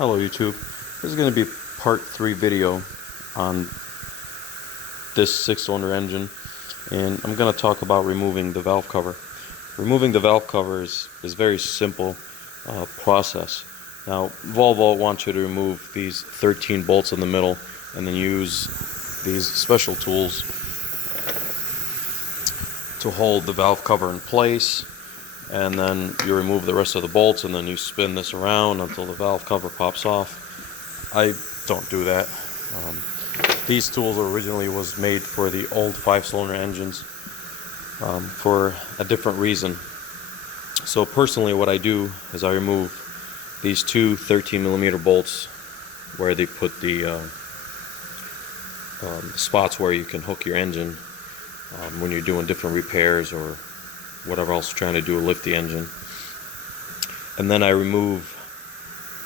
Hello YouTube. This is going to be part 3 video on this 6-cylinder engine, and I'm going to talk about removing the valve cover. Removing the valve cover is very simple process. Now Volvo wants you to remove these 13 bolts in the middle and then use these special tools to hold the valve cover in place, and then you remove the rest of the bolts and then you spin this around until the valve cover pops off. I don't do that. These tools originally was made for the old 5-cylinder engines for a different reason. So personally what I do is I remove these two 13mm bolts where they put the spots where you can hook your engine when you're doing different repairs or whatever else you're trying to do to lift the engine. And then I remove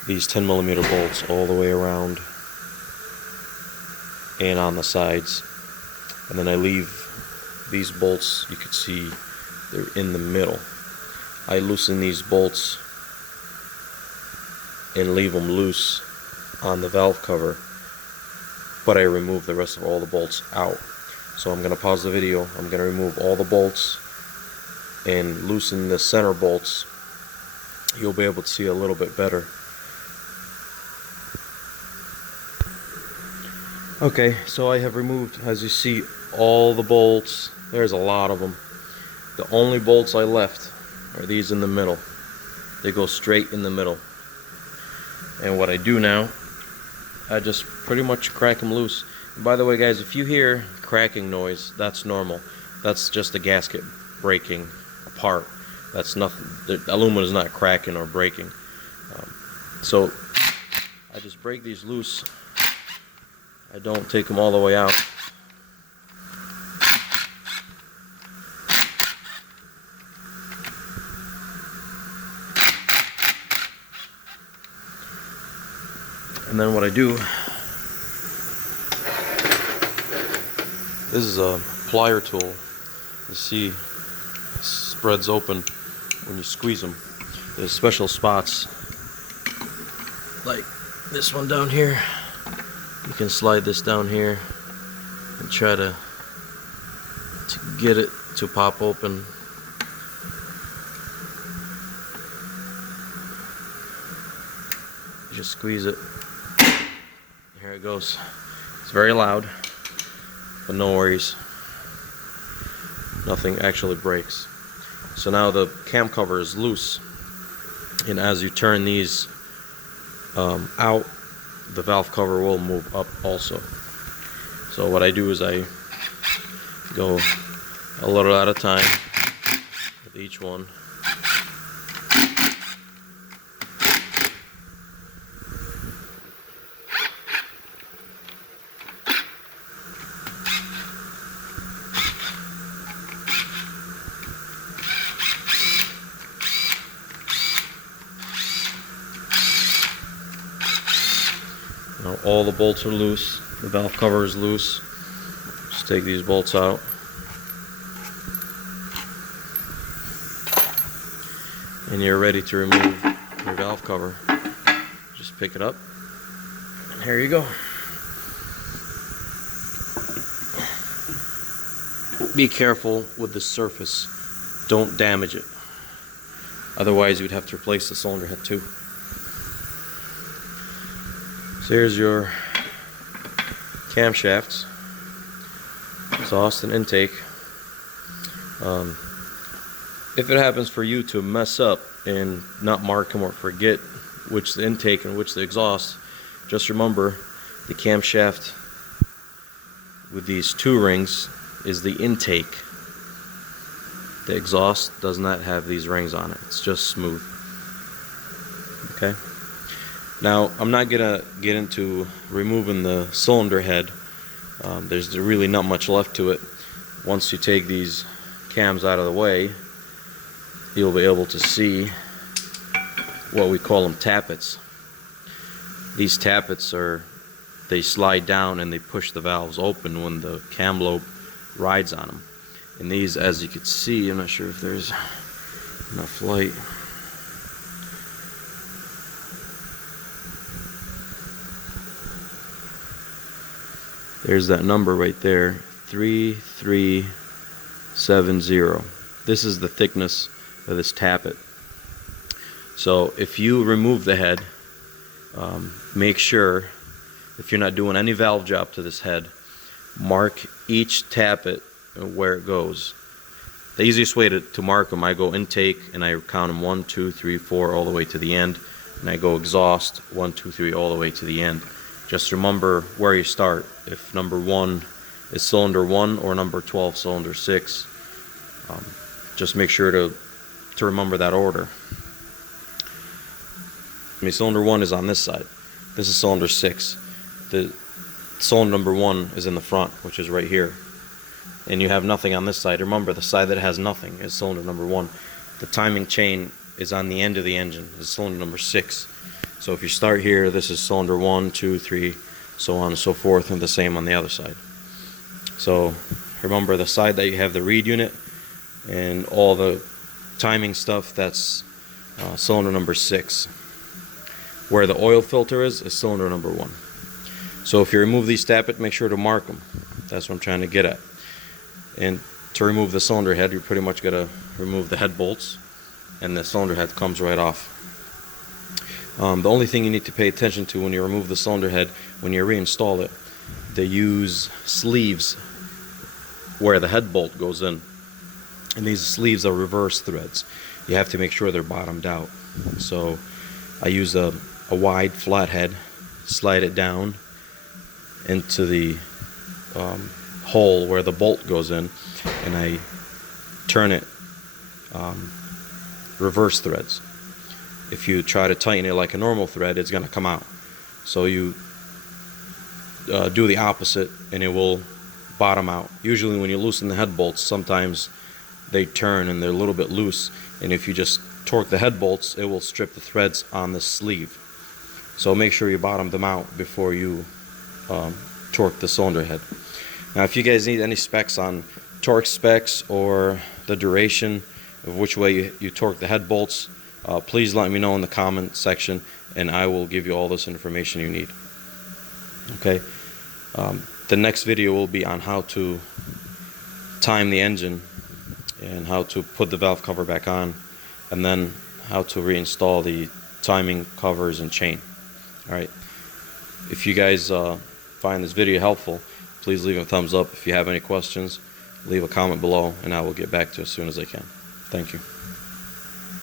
these 10mm bolts all the way around and on the sides, and then I leave these bolts, you can see they're in the middle. I loosen these bolts and leave them loose on the valve cover, but I remove the rest of all the bolts out. So I'm going to pause the video, I'm going to remove all the bolts and loosen the center bolts. You'll be able to see a little bit better. Okay, so I have removed, as you see, all the bolts. There's a lot of them. The only bolts I left are these in the middle. They go straight in the middle. And what I do now, I just pretty much crack them loose. And by the way guys, if you hear cracking noise, that's normal. That's just a gasket breaking apart. That's nothing. The aluminum is not cracking or breaking. So I just break these loose. I don't take them all the way out. And then what I do, this is a plier tool. You see, it spreads open when you squeeze them. There's special spots like this one down here. You can slide this down here and try to get it to pop open. Just squeeze it. Here it goes. It's very loud, but no worries. Nothing actually breaks. So now the cam cover is loose, and as you turn these out, the valve cover will move up also. So what I do is I go a little at a time with each one. Now all the bolts are loose, the valve cover is loose. Just take these bolts out. And you're ready to remove your valve cover. Just pick it up, and here you go. Be careful with the surface, don't damage it. Otherwise you'd have to replace the cylinder head too. So here's your camshafts, exhaust and intake. If it happens for you to mess up and not mark them or forget which the intake and which the exhaust, just remember the camshaft with these 2 rings is the intake. The exhaust does not have these rings on it. It's just smooth. Okay? Now, I'm not going to get into removing the cylinder head. There's really not much left to it. Once you take these cams out of the way, you'll be able to see what we call them tappets. These tappets they slide down and they push the valves open when the cam lobe rides on them. And these, as you can see, I'm not sure if there's enough light. There's that number right there, 3370. This is the thickness of this tappet. So if you remove the head, make sure, if you're not doing any valve job to this head, mark each tappet where it goes. The easiest way to mark them, I go intake and I count them 1, 2, 3, 4 all the way to the end, and I go exhaust 1, 2, 3 all the way to the end. Just remember where you start. If number 1 is cylinder 1 or number 12 cylinder 6, just make sure to remember that order. Cylinder 1 is on this side. This is cylinder 6. The cylinder number 1 is in the front, which is right here. And you have nothing on this side. Remember, the side that has nothing is cylinder number 1. The timing chain is on the end of the engine, is cylinder number 6. So if you start here, this is cylinder 1, 2, 3, so on and so forth, and the same on the other side. So remember, the side that you have the reed unit and all the timing stuff, that's cylinder number 6. Where the oil filter is cylinder number 1. So if you remove these tappet, make sure to mark them. That's what I'm trying to get at. And to remove the cylinder head, you pretty much got to remove the head bolts, and the cylinder head comes right off. The only thing you need to pay attention to when you remove the cylinder head, when you reinstall it, they use sleeves where the head bolt goes in, and these sleeves are reverse threads. You have to make sure they're bottomed out. So I use a wide flat head, slide it down into the hole where the bolt goes in, and I turn it reverse threads. If you try to tighten it like a normal thread, it's going to come out. So you do the opposite and it will bottom out. Usually when you loosen the head bolts, sometimes they turn and they're a little bit loose, and if you just torque the head bolts, it will strip the threads on the sleeve. So make sure you bottom them out before you torque the cylinder head. Now if you guys need any specs on torque specs or the duration of which way you torque the head bolts, please let me know in the comment section, and I will give you all this information you need. Okay. The next video will be on how to time the engine and how to put the valve cover back on, and then how to reinstall the timing covers and chain. Alright, if you guys find this video helpful, please leave a thumbs up. If you have any questions, leave a comment below and I will get back to you as soon as I can. Thank you.